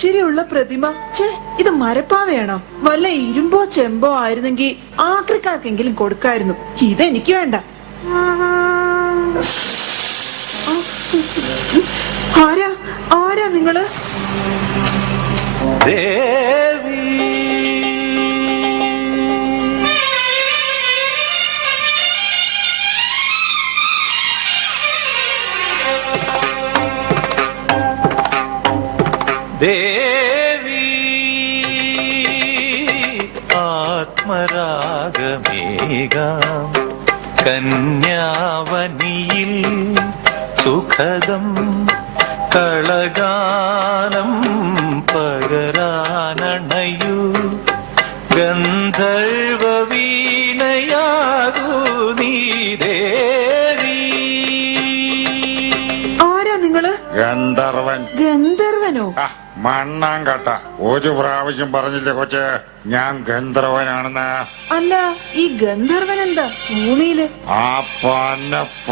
ഐശ്വര്യമുള്ള പ്രതിമ. ഛേ, ഇത് മരപ്പാവയാണോ? വല്ല ഇരുമ്പോ ചെമ്പോ ആയിരുന്നെങ്കിൽ ആക്രിക്കാർക്കെങ്കിലും കൊടുക്കായിരുന്നു. ഇതെനിക്ക് വേണ്ട. ആരാ ആരാ നിങ്ങള്? ദേവി ആത്മരാഗമേകാം കന്യാവനിയിൽ സുഖദം കളഗാനം പകരാനണയൂ ഗന്ധർവ വീണയാകൂ നീ ദേവി. ആരാ നിങ്ങള്? ഗന്ധർവൻ. ഗന്ധർവനോ? മണ്ണാങ്കട്ട, ഒരു പ്രാവശ്യം പറഞ്ഞില്ലേ കൊച്ച് ഞാൻ ഗന്ധർവനാണെന്ന്? അല്ല, ഈ ഗന്ധർവൻ എന്താ ഭൂമിയില്? ആ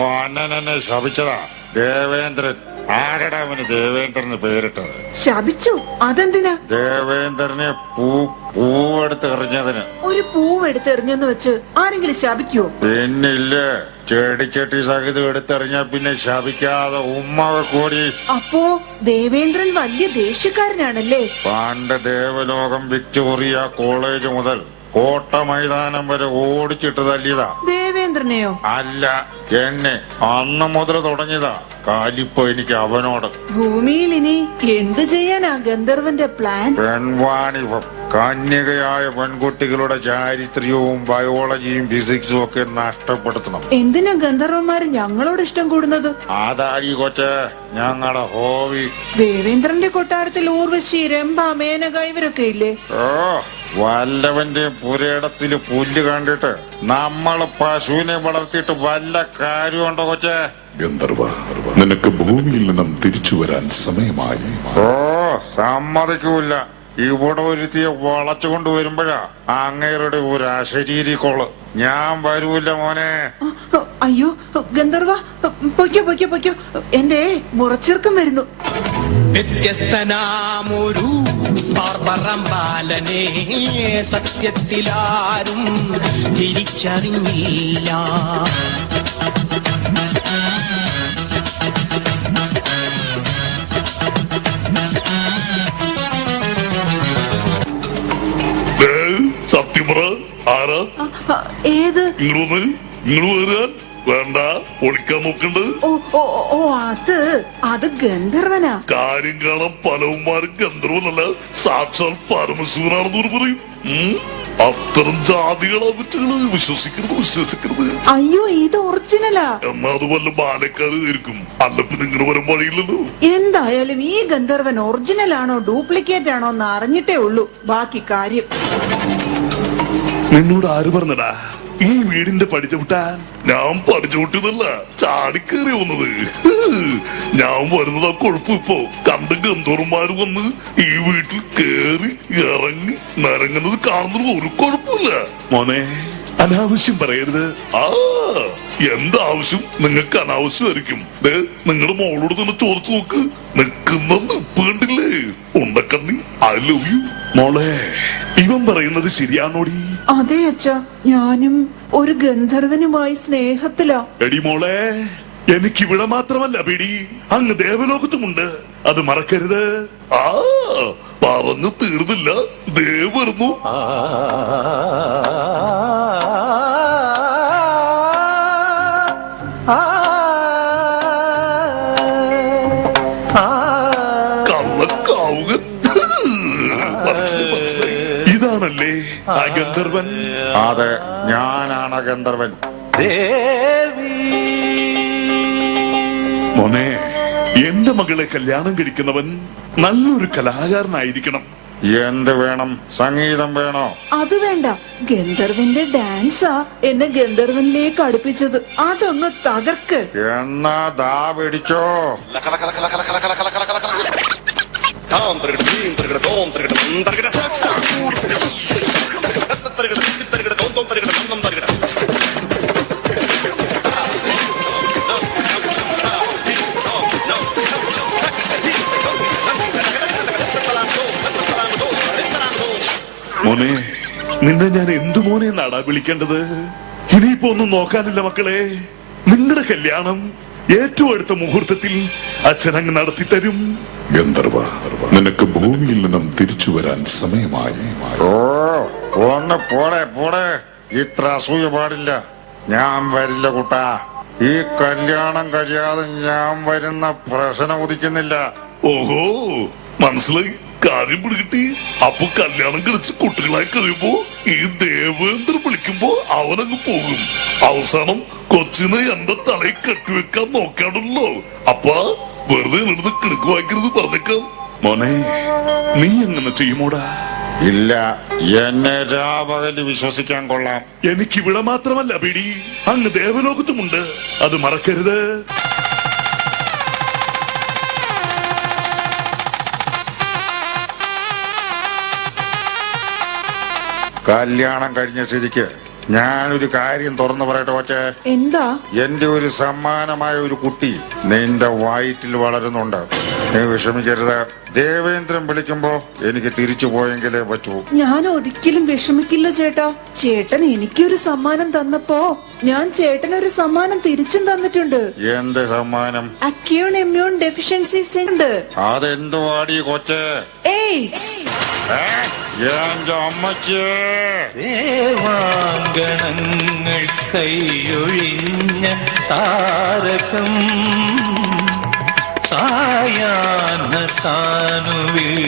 പന്നനെ ശപിച്ചതാ ദേവേന്ദ്രൻ. ആരടാ അവന് ദേവേന്ദ്രന് പേരിട്ടത്? ശപിച്ചു? അതെന്തിനാ? ദേവേന്ദ്രനെ പൂവെടുത്ത് എറിഞ്ഞതിന്. ഒരു പൂവെടുത്തെറിഞ്ഞെന്ന് വെച്ച് ആരെങ്കിലും ശപിക്കുവോ? പിന്നില്ലേ, ചെടിച്ചട്ടി സഹിതം എടുത്തെറിഞ്ഞ പിന്നെ ശപിക്കാതെ ഉമ്മ കൂടി. അപ്പോ ദേവേന്ദ്രൻ വലിയ ദേഷ്യക്കാരനാണല്ലേ? പണ്ട് ദേവലോകം വിക്ടോറിയ കോളേജ് മുതൽ കോട്ട മൈതാനം വരെ ഓടിച്ചിട്ട് തല്ലിയതാ. ദേവേന്ദ്രനെയോ? അല്ല, എന്നെ. അന്ന് മുതൽ തുടങ്ങിയതാ കാലിപ്പോ എനിക്ക് അവനോട്. ഭൂമിയിൽ ഇനി എന്ത് ചെയ്യാനാ ഗന്ധർവന്റെ പ്ലാൻ? പെൺവാണിഭം. കന്യകയായ പെൺകുട്ടികളുടെ ചാരിത്ര്യവും ബയോളജിയും ഫിസിക്സും ഒക്കെ നഷ്ടപ്പെടുത്തണം. എന്തിനാ ഗന്ധർവന്മാര് ഞങ്ങളോട് ഇഷ്ടം കൂടുന്നത്? അതായി കൊച്ചേ ഞങ്ങളുടെ ഹോബി. ദേവേന്ദ്രന്റെ കൊട്ടാരത്തിൽ ഊർവശി, രംഭ, മേനക ഇവരൊക്കെ ഇല്ലേ? ഓ, വല്ലവന്റെ പുരയിടത്തില് പുല്ല് കണ്ടിട്ട് നമ്മള് പശുവിനെ വളർത്തിയിട്ട് വല്ല കാര്യമുണ്ടോ കൊച്ചേ? ഗന്ധർവ, നിനക്ക് ഭൂമിയിൽ നിന്നും തിരിച്ചു വരാൻ സമയമായി. ഓ, സമ്മതിക്കൂല. ഇവിടെ ഒരുത്തിയെ വളച്ചുകൊണ്ട് വരുമ്പോഴാ അങ്ങേരുടെ ഒരു അശരീരിക്കോള്. ഞാൻ വരൂല മോനെ. അയ്യോ ഗന്ധർവ, പൊയ്ക്കോ പൊയ്ക്കോ പൊയ്ക്കോ, എന്റെ മുറച്ചെറുക്കം വരുന്നു. വ്യത്യസ്തനാമൊരു പാർബറം ബാലനെ സത്യത്തിലാരും തിരിച്ചറിഞ്ഞില്ല. സത്യം പറ, ആരാ? ഏത്? ഇങ്ങോട്ട് വരാൻ വേണ്ട, ഒളിക്കാൻ നോക്കണ്ട്. ഓ അത് ഗന്ധർവനാ. കാര്യം കാണാൻ പലവന്മാരും ഗന്ധർവനല്ല, സാക്ഷാൽ പരമശിവനാണെന്ന് പറയും. അത്തരം ജാതികളെ പറ്റുകള് വിശ്വസിക്കരുത്. അയ്യോ, ഇത് ഒറിജിനലാ. എന്നാ അത് വല്ല ബാലക്കാര് ആയിരിക്കും. അല്ല പിന്നെ ഇങ്ങനെ വരാൻ വഴിയില്ലല്ലോ. എന്തായാലും ഈ ഗന്ധർവൻ ഒറിജിനൽ ആണോ ഡ്യൂപ്ലിക്കേറ്റ് ആണോ എന്ന് അറിഞ്ഞിട്ടേ ഉള്ളൂ ബാക്കി കാര്യം. നിന്നോട് ആര് പറഞ്ഞടാ ഈ വീടിന്റെ പഠിച്ചവിട്ടാൻ? ഞാൻ പഠിച്ചുവിട്ടതല്ല, ചാടിക്കേറി വന്നത്. ഞാൻ വരുന്നത് ആ കൊഴുപ്പ്. ഇപ്പോ കണ്ട് ഗന്ധർവന്മാര് വന്ന് ഈ വീട്ടിൽ കേറി ഇറങ്ങി നിരങ്ങുന്നത് കാണുന്നത് ഒരു കുഴപ്പമില്ല. മോനെ, അനാവശ്യം പറയരുത്. എന്താവശ്യം നിങ്ങൾക്ക് അനാവശ്യമായിരിക്കും. നിങ്ങളുടെ മോളോട് തന്നെ ചോദിച്ചു നോക്ക്. നിൽക്കുന്ന നിപ്പ് കണ്ടില്ലേ, ഉണ്ടക്കണ്ണി. ഐ ലവ് യു മോളെ. ഇവൻ പറയുന്നത് ശരിയാണോടി? അതെ അച്ഛാ, ഞാനും ഒരു ഗന്ധർവനുമായി സ്നേഹത്തിലാ. എടി മോളെ, എനിക്കിവിടെ മാത്രമല്ല പിടി, അങ്ങ് ദേവലോകത്തുമുണ്ട്. അത് മറക്കരുത്. പറഞ്ഞു തീർന്നില്ല, ദേ വരുന്നു. കള്ളക്കാവുകൻ. മനസ്സിലായി. ഇതാണല്ലേ ആ ഗന്ധർവൻ? അതെ, ഞാനാണ് ഗന്ധർവൻ. മോനെ, എന്റെ മകളെ കല്യാണം കഴിക്കുന്നവൻ നല്ലൊരു കലാകാരനായിരിക്കണം. എന്ത് വേണം? സംഗീതം വേണോ? അത് വേണ്ട, ഗന്ധർവന്റെ ഡാൻസാ എന്നെ ഗന്ധർവനിലേക്ക് അടുപ്പിച്ചത്. അതൊന്ന് തകർക്ക്. എന്നാ ദാ പിടിച്ചോ. മോനെ, നിന്നെ ഞാൻ എന്തു മോനെ നാടാ വിളിക്കേണ്ടത്? ഇനിയിപ്പോ ഒന്നും നോക്കാനില്ല മക്കളെ. നിങ്ങളുടെ കല്യാണം ഏറ്റവും അടുത്ത മുഹൂർത്തത്തിൽ അച്ഛനങ്ങ് നടത്തി തരും. ഗന്ധർവ, നിനക്ക് ഭൂമിയിൽ നിന്നും തിരിച്ചു വരാൻ സമയമായി. ഓ ഒന്ന് പോടെ പോടെ, ഇത്ര അസൂയ പാടില്ല. ഞാൻ വരില്ല കുട്ടാ. ഈ കല്യാണം കഴിയാതെ ഞാൻ വരുന്ന പ്രശ്നം ഉദിക്കുന്നില്ല. ഓഹോ, മനസ്സിലായി, കാര്യം പിടികിട്ടി. അപ്പൊ കല്യാണം കഴിച്ച് കുട്ടികളായി കഴിയുമ്പോ ഈ ദേവേന്ദ്രൻ വിളിക്കുമ്പോ അവനങ്ങ് പോകും. അവസാനം കൊച്ചിനെ എന്റെ തലയിൽ കെട്ടിവെക്കാൻ നോക്കാണല്ലോ. അപ്പ വെറുതെ എടുത്ത് കിടക്ക് വായിക്കരുത് പറഞ്ഞേക്കാം. മോനെ, നീ എങ്ങനെ ചെയ്യുമോടാ? ഇല്ല, എന്നെ രാപകല് വിശ്വസിക്കാൻ കൊള്ളാം. എനിക്കിവിടെ മാത്രമല്ല പിടി, അങ്ങ് ദേവലോകത്തുമുണ്ട്. അത് മറക്കരുത്. കല്യാണം കഴിഞ്ഞ സ്ഥിതിക്ക് ഞാനൊരു കാര്യം തുറന്നു പറയട്ടെ കൊച്ചേ. എന്താ? എന്റെ ഒരു സമ്മാനമായ ഒരു കുട്ടി നിന്റെ വയറ്റിൽ വളരുന്നുണ്ട്. നീ വിഷമിക്കരുത്. ദേവേന്ദ്രൻ വിളിക്കുമ്പോ എനിക്ക് തിരിച്ചു പോയെങ്കിലേ പറ്റൂ. ഞാൻ ഒരിക്കലും വിഷമിക്കില്ല ചേട്ടാ. ചേട്ടൻ എനിക്കൊരു സമ്മാനം തന്നപ്പോ ഞാൻ ചേട്ടനൊരു സമ്മാനം തിരിച്ചും തന്നിട്ടുണ്ട്. എന്ത് സമ്മാനം? അക്യൂൺ ഇമ്മ്യൂൺ ഡെഫിഷ്യൻസി ഉണ്ട്. അതെന്തുവാടി കൊച്ചേ? എയ്ഡ്സ്. എന്റെ അമ്മച്ചേ. ദേവാങ്കണങ്ങൾ കൈയൊഴിഞ്ഞ താരകം സായാഹ്ന സാനുവിൽ